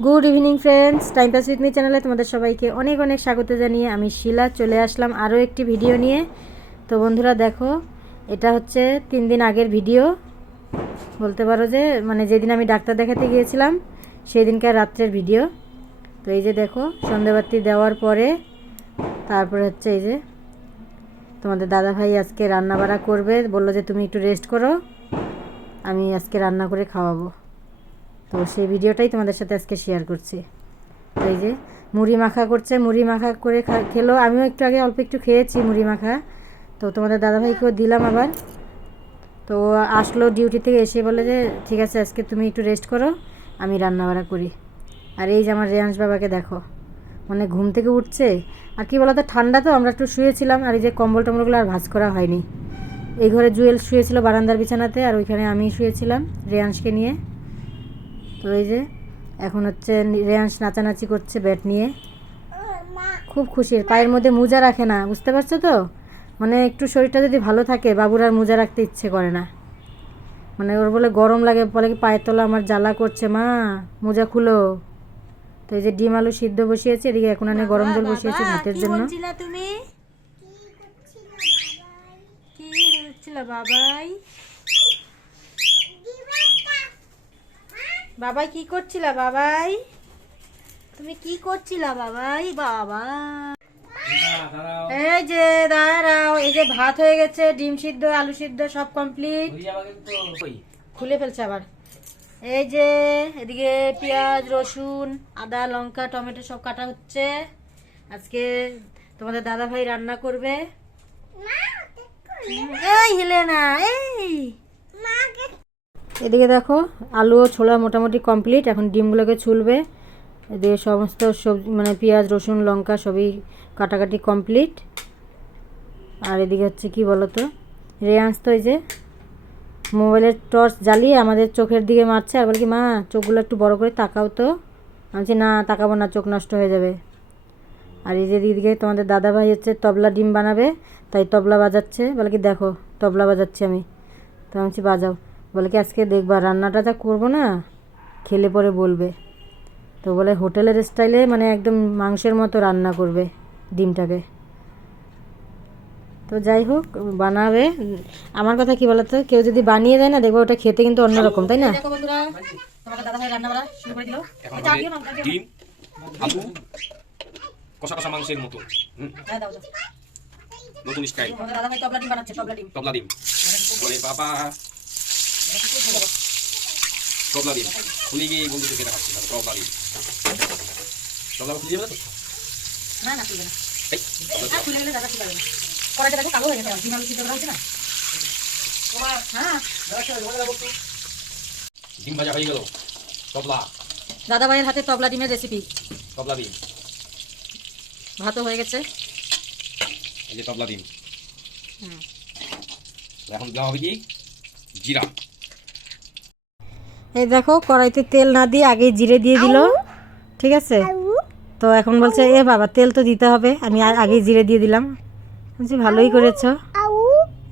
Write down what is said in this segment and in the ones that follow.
Good evening friends time pass with me চ্যানেলে তোমাদের সবাইকে অনেক অনেক স্বাগত জানিয়ে আমি শিলা চলে আসলাম আরও একটি ভিডিও নিয়ে। তো বন্ধুরা দেখো, এটা হচ্ছে তিন দিন আগের ভিডিও। বলতে পারো যে মানে যেদিন আমি ডাক্তার দেখাতে গিয়েছিলাম সেই দিনকার রাত্রের ভিডিও। তো এই যে দেখো সন্ধেবাতি দেওয়ার পরে, তারপরে হচ্ছে এই যে তোমাদের দাদা ভাই আজকে রান্না বাড়া করবে, বলল যে তুমি একটু রেস্ট করো, আমি আজকে রান্না করে খাওয়াবো। তো সেই ভিডিওটাই তোমাদের সাথে আজকে শেয়ার করছি। এই যে মুড়ি মাখা করছে, মুড়ি মাখা করে খেলো। আমিও একটু আগে অল্প একটু খেয়েছি মুড়ি মাখা। তো তোমাদের দাদাভাইকেও দিলাম আবার। তো আসলো ডিউটি থেকে এসে বলে যে, ঠিক আছে, আজকে তুমি একটু রেস্ট করো, আমি রান্না বাড়া করি। আর এই যে আমার রেয়াংশ বাবাকে দেখো মানে ঘুম থেকে উঠছে। আর কি বলতো, ঠান্ডা তো, আমরা একটু শুয়েছিলাম, আর এই যে কম্বল টম্বলগুলো আর ভাঁজ করা হয়নি। এই ঘরে জুয়েল শুয়েছিল বারান্দার বিছানাতে, আর ওইখানে আমি শুয়েছিলাম রেয়াংশকে নিয়ে। তো এই যে এখন হচ্ছে রেয়াংশ নাচানাচি করছে ব্যাট নিয়ে। খুব খুশির পায়ের মধ্যে মোজা রাখে না বুঝতে পারছ তো? মানে একটু শরীরটা যদি ভালো থাকে বাবুর আর মোজা রাখতে ইচ্ছে করে না। মানে ওর বলে গরম লাগে বলে কি পায়ের তলা আমার জ্বালা করছে মা মোজা খুলো। তো এই যে ডিম আলু সিদ্ধ বসিয়েছে এদিকে এখন আনে গরম জল বসিয়েছে ভাতের জন্য। তুমি? কি বাবাই? বাবাই কি করছিলা বাবাই? তুমি কি করছিলা বাবাই? বাবা। এই যে দাঁড়াও। এই যে ভাত হয়ে গেছে ডিম সিদ্ধ আলু সিদ্ধ সব কমপ্লিট। খুলে ফেলছে আবার। এই যে এদিকে পেঁয়াজ রসুন আদা লঙ্কা টমেটো সব কাটা হচ্ছে। আজকে তোমাদের দাদা ভাই রান্না করবে। এই হিলে না এই এদিকে দেখো আলু ও ছোলা মোটামুটি কমপ্লিট এখন ডিমগুলোকে ছুলবে। এদিকে সমস্ত সবজি মানে পেঁয়াজ, রসুন, লঙ্কা সবই কাটাকাটি কমপ্লিট আর এদিকে হচ্ছে কি বলতো রেয়ান্স তো এই যে মোবাইলের টর্চ জ্বালিয়ে আমাদের চোখের দিকে মারছে। আর বলে কি, মা, চোখগুলো একটু বড় করে তাকাও তো। আমি না, তাকাবো না, চোখ নষ্ট হয়ে যাবে। আর এই যে দিদিকে তোমাদের দাদা ভাই হচ্ছে তবলা ডিম বানাবে, তাই তবলা বাজাচ্ছে। বলে কি, দেখো, তবলা বাজাচ্ছি আমি। তো আমি বাজাও। বলে কি আজকে দেখবা রান্নাটা যা করব না খেলে পরে বলবে। তো বলে হোটেলের স্টাইলে মানে একদম মাংসের মতো রান্না করবে ডিমটাকে। তো যাই হোক বানাবে। আমার কথা কি বলতো কেউ যদি বানিয়ে দেয় না দেখব ওটা খেতে কিন্তু অন্যরকম তাই না? কষা কষা মাংসের মতো। নতুন স্টাইল। তবলা ডিম ওরে বাবা তবলা ডিম। খুলে গিয়ে বন্ধুদেরকে দেখাচ্ছিলাম তবলা ডিম তবলা খুলে যাবে তো? এই, তবলা ডিম ভাজা হয়ে গেল। তবলা। দাদা ভাইয়ের হাতে তবলা ডিমের রেসিপি তবলা ডিম। ভাতও হয়ে গেছে। এই যে তবলা ডিম। এখন দেওয়া হবে কি? জিরা। এই দেখো কড়াইতে তেল না দিয়ে আগে জিরে দিয়ে দিল। ঠিক আছে? তো এখন বলছে এ বাবা তেল তো দিতে হবে। আমি আ- আগেই জিরে দিয়ে দিলাম। বলছি ভালোই করেছ।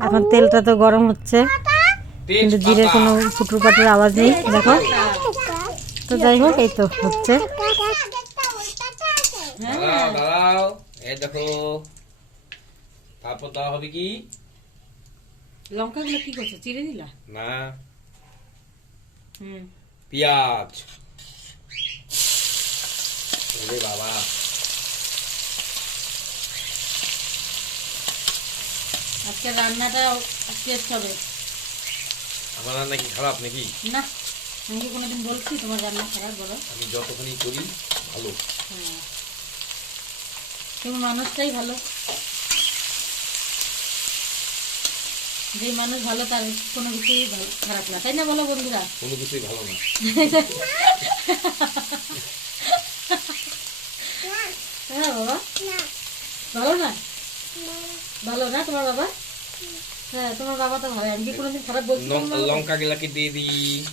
এখন তেলটা তো গরম হচ্ছে। কিন্তু জিরের কোনো ফুটুর পাটুর আওয়াজ নেই। দেখো। তো যাই হোক এই তো হচ্ছে। দেখো। তারপর দেওয়া হবে কি? লঙ্কাগুলো কি করছ? চিড়ে দিলা না। পেঁয়াজ। ওরে বাবা। আজকে রান্নাটা টেস্ট হবে। আমার রান্না কি খারাপ নাকি? না আমি কি কোনোদিন বলছি তোমার রান্না খারাপ বলো? আমি যতক্ষণই করি ভালো। হ্যাঁ। তুমি মানুষটাই ভালো। যে মানুষ ভালো তার কোনো কিছুই খারাপ না। তাই না বলো বন্ধুরা? কোনো কিছুই ভালো না। হ্যাঁ বাবা? ভালো না? ভালো না তোমার বাবা? হ্যাঁ তোমার বাবা তো ভালো। আমি কি কোনোদিন খারাপ বলছি লঙ্কা? লঙ্কা গুলাকে দিয়ে দিই।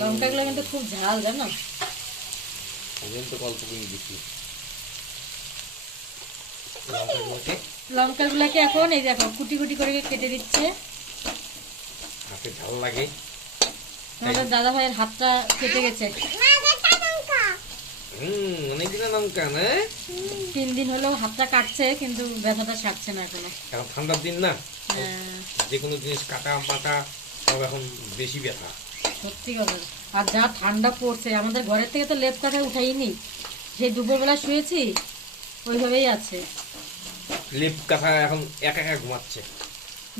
লঙ্কাগুলো কিন্তু খুব ঝাল জানো? ওজন তো অল্প করে দিচ্ছি লঙ্কাগুলোকে লঙ্কাগুলোকে এখন এই দেখো কুটি কুটি করে কেটে দিচ্ছে। হাতে ঝাল লাগে। আমাদের দাদা ভাইয়ের হাতটা কেটে গেছে। তিন দিন হলো হাতটা কাটছে কিন্তু ব্যথাটা সারছে না এখনও। এখন ঠান্ডার দিন না? হ্যাঁ, যে কোনো জিনিস কাটা সব এখন বেশি ব্যথা। সত্যি কথা। আর যা ঠান্ডা পড়ছে আমাদের ঘরের থেকে তো লেপ কাঠা উঠাইনি। সেই দুপুরবেলা শুয়েছি ওইভাবেই আছে। লেপ কাঁথা এখন একা একা ঘুমাচ্ছে।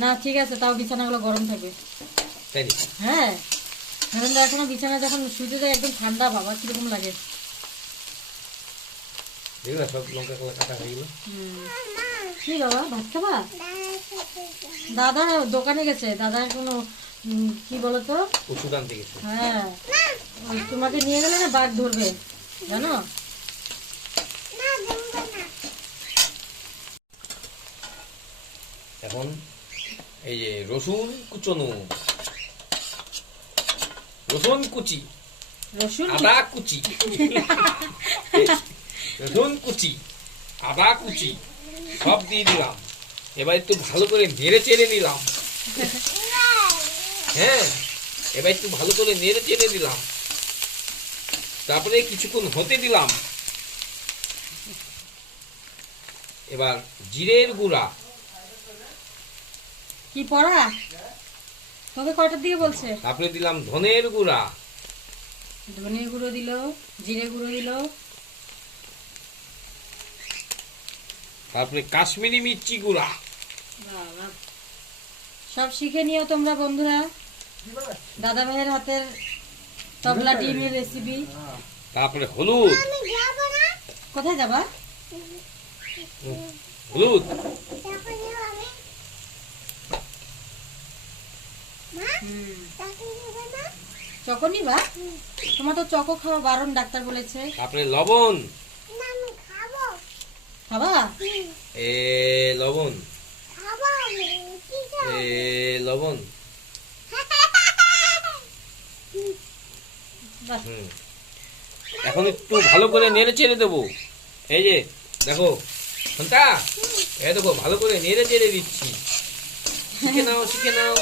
না ঠিক আছে তাও বিছানাগুলো গরম থাকবে। তাই নি হ্যাঁ এখনও বিছানা যখন শুতে যায় একদম ঠান্ডা বাবা কীরকম লাগে। দেখলা সব লঙ্কা গুলো কাটা হয়ে গেলো। কি বাবা ভাত খাবা? দাদা দোকানে গেছে দাদার কোনো কি বলতো? ওষুধ আনতে গেছে। হ্যাঁ তোমাকে নিয়ে গেলে না বাঘ ধরবে জানো? এখন এই যে রসুন কুচনো। রসুন কুচি। রসুন আদা কুচি। রসুন কুচি আদা কুচি সব দিয়ে দিলাম। এবার একটু ভালো করে নেড়ে চেড়ে নিলাম। হ্যাঁ এবার একটু ভালো করে নেড়ে চেড়ে দিলাম। তারপরে কিছুক্ষণ হতে দিলাম। এবার জিরের গুঁড়া। কি পড়া? তোকে কয়টার দিকে বলছে? তারপরে দিলাম ধনের গুঁড়া। ধনে গুঁড়ো দিল জিরে গুঁড়ো দিল। তারপরে কাশ্মীরি মির্চি গুঁড়া। সব শিখে নিও তোমরা বন্ধুরা। দাদা ভাইয়ের হাতের তবলা ডিমের রেসিপি তারপরে হলুদ। কোথায় যাবা? হলুদ হুম চকো নিবা তোমার তো চকো খাওয়া বারণ ডাক্তার বলেছে। তারপরে লবণ। খাবা? এ লবণ। এ লবণ। এখন একটু ভালো করে নেড়ে চেড়ে দেবো। এই যে দেখো ঘণ্টা এই দেখো ভালো করে নেড়ে চেড়ে দিচ্ছি। শিখে নাও শিখে নাও।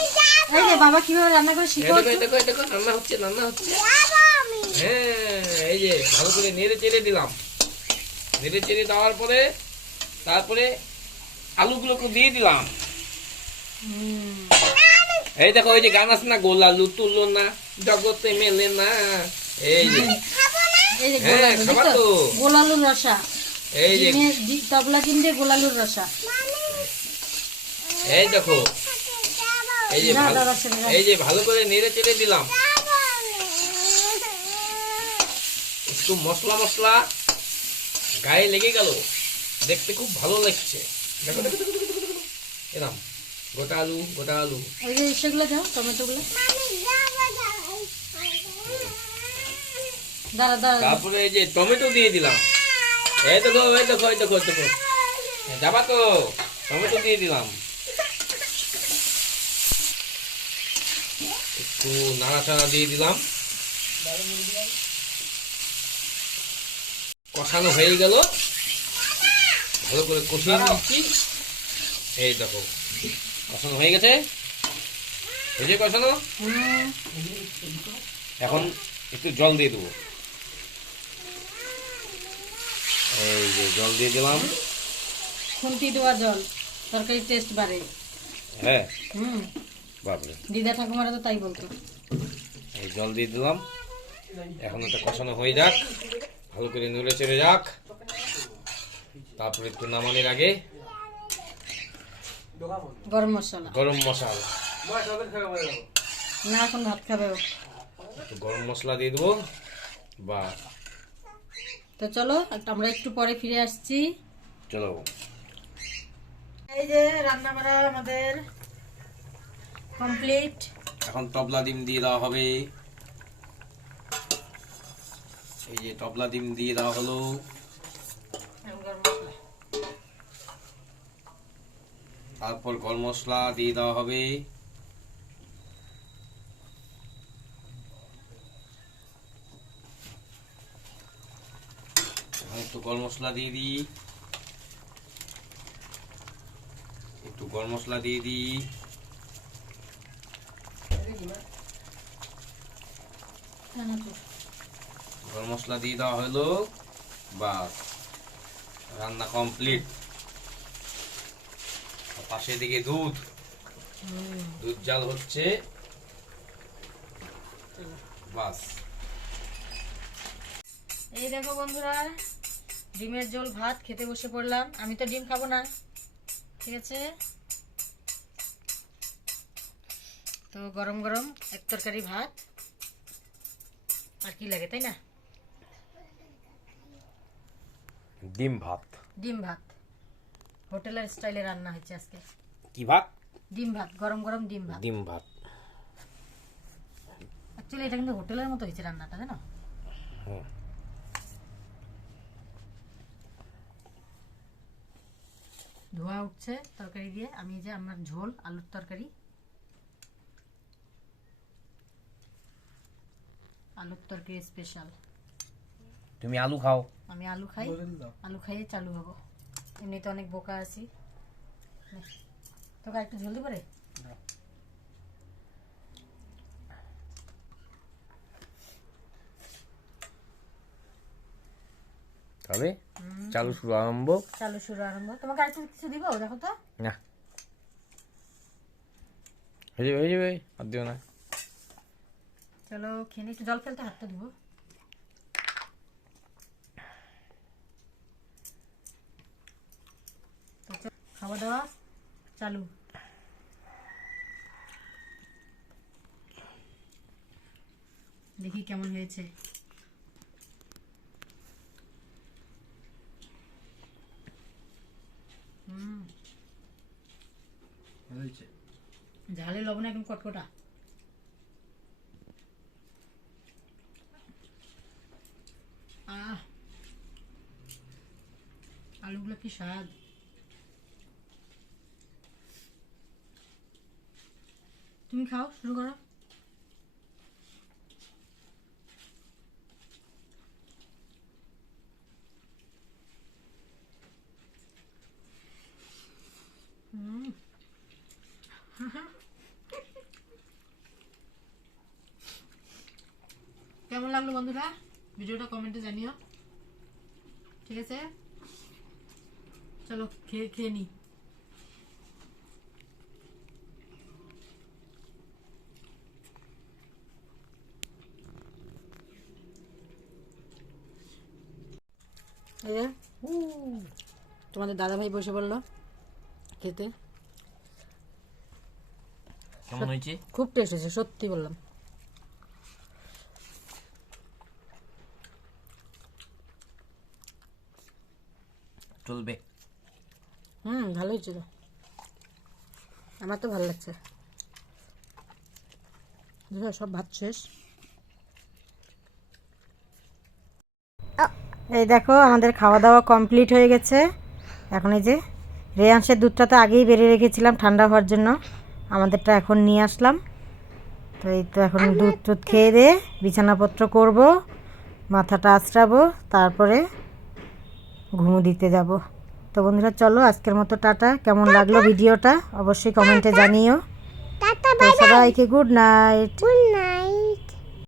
এই যে বাবা কীভাবে রান্না করে শিখো দেখো দেখো দেখো রান্না হচ্ছে রান্না হচ্ছে। হ্যাঁ এই যে ভালো করে নেড়ে চেড়ে দিলাম নেড়ে চেড়ে দেওয়ার পরে তারপরে আলুগুলোকে দিয়ে দিলাম। এই দেখো ওই যে গান আছে না গোল আলু তুললো না জগতে মেলে না। এই যে। হ্যাঁ? তো। গোলালুর রসা। এই যে। তবলা ডিম দিয়ে গোলালুর রসা। এই দেখো। এই যে ভালো। এই যে করে নেড়ে চেড়ে দিলাম। একটু মশলা মশলা গায়ে লেগে গেল। দেখতে খুব ভালো লাগছে। দেখো। এরম গোটা আলু গোটা আলু। সেগুলো দাও টমেটো গুলো দাঁড়া দাঁড়া। তারপরে এই যে টমেটো দিয়ে দিলাম। এই দেখো এই দেখো এই দেখো দেখো। যাবা তো টমেটো দিয়ে দিলাম। একটু নাড়াচাড়া দিয়ে দিলাম। কষানো হয়ে গেল। ভালো করে কষিয়ে নিচ্ছি। এই দেখো কষানো হয়ে গেছে। হয়েছে কষানো। এখন একটু জল দিয়ে দেবো। এই যে জল দিয়ে দিলাম। খুন্তি দেওয়া জল তরকারি টেস্ট বাড়ে। হ্যাঁ। হুম। বাপরে দিদা ঠাকুমারা তো তাই বলতো। এই জল দিয়ে দিলাম। এখন এটা কষানো হয়ে যাক। ভালো করে নেড়ে চেড়ে যাক। তারপরে একটু নামানোর আগে গরম মশলা। গরম মশলা। না এখন ভাত খাবে গরম মশলা দিয়ে দেবো। বা তো চলো আমরা একটু পরে ফিরে আসছি। চলো। এই যে রান্না করা আমাদের কমপ্লিট এখন তবলা ডিম দিয়ে দেওয়া হবে। এই যে তবলা ডিম দিয়ে দেওয়া হলো। তারপর গরম মশলা দিয়ে দেওয়া হবে। একটু গরম মশলা দিয়ে দিই। একটু গরম মশলা দিয়ে দিই। গরম মশলা দিয়ে দেওয়া হলো। বাস। রান্না কমপ্লিট। পাশে দিকে দুধ। দুধ জাল হচ্ছে। বাস। এই দেখো বন্ধুরা, ডিমের ঝোল, ভাত খেতে বসে পড়লাম। আমি তো ডিম খাব না, ঠিক আছে? তো গরম গরম এক তরকারি ভাত। আর কি লাগে তাই না? ডিম ভাত। ডিম ভাত। হোটেলের স্টাইলে রান্না হয়েছে আজকে। কি ভাত? ডিম ভাত গরম গরম ডিম ভাত। ডিম ভাত। অ্যাকচুয়ালি এটা কিন্তু হোটেলের মতো হয়েছে রান্নাটা জানো। ধোয়া উঠছে তরকারি দিয়ে। আমি যে আমার ঝোল আলুর তরকারি। আলুর তরকারি স্পেশাল তুমি আলু খাও। আমি আলু খাই। আলু খাইয়ে চালু হব। এমনিতে অনেক বোকা আছি। তোকে একটু ঝোল দিবো রে? তবে চালু শুরু আরম্ভ। চালু শুরু আরম্ভ। তোমাকে আরেকটু কিছু দিব? দেখো তো। না। হয়ে যাবে হয়ে যাবে আর দিও না। চলো খেয়ে একটু জল ফেলতে হাতটা চল, খাওয়া দাওয়া চালু। দেখি কেমন হয়েছে। হুম। ঝালে লবণ একদম কটকটা। আলুগুলো কি স্বাদ? তুমি খাও, শুরু করো। কেমন লাগল বন্ধুরা? ভিডিওটা কমেন্টে জানিও। ঠিক আছে? চলো খেয়ে খেয়ে নি এই যে। তোমাদের দাদা ভাই বসে বলল খেতে। কেমন হয়েছে? খুব টেস্ট হয়েছে সত্যি বললাম। চলবে। হুম ভালোই তো আমার তো ভালো লাগছে। সব ভাত শেষ। এই দেখো আমাদের খাওয়া দাওয়া কমপ্লিট হয়ে গেছে। এখন এই যে রেয়াংশের দুধটা তো আগেই বেরিয়ে রেখেছিলাম ঠান্ডা হওয়ার জন্য। আমাদেরটা এখন নিয়ে আসলাম। তো এই তো এখন দুধ টুধ খেয়ে দিয়ে বিছানাপত্র করব মাথাটা আঁচড়াবো তারপরে ঘুমো দিতে যাব। তো বন্ধুরা চলো আজকের মতো টাটা। কেমন লাগল ভিডিওটা? অবশ্যই কমেন্টে জানিও। সবাইকে গুড নাইট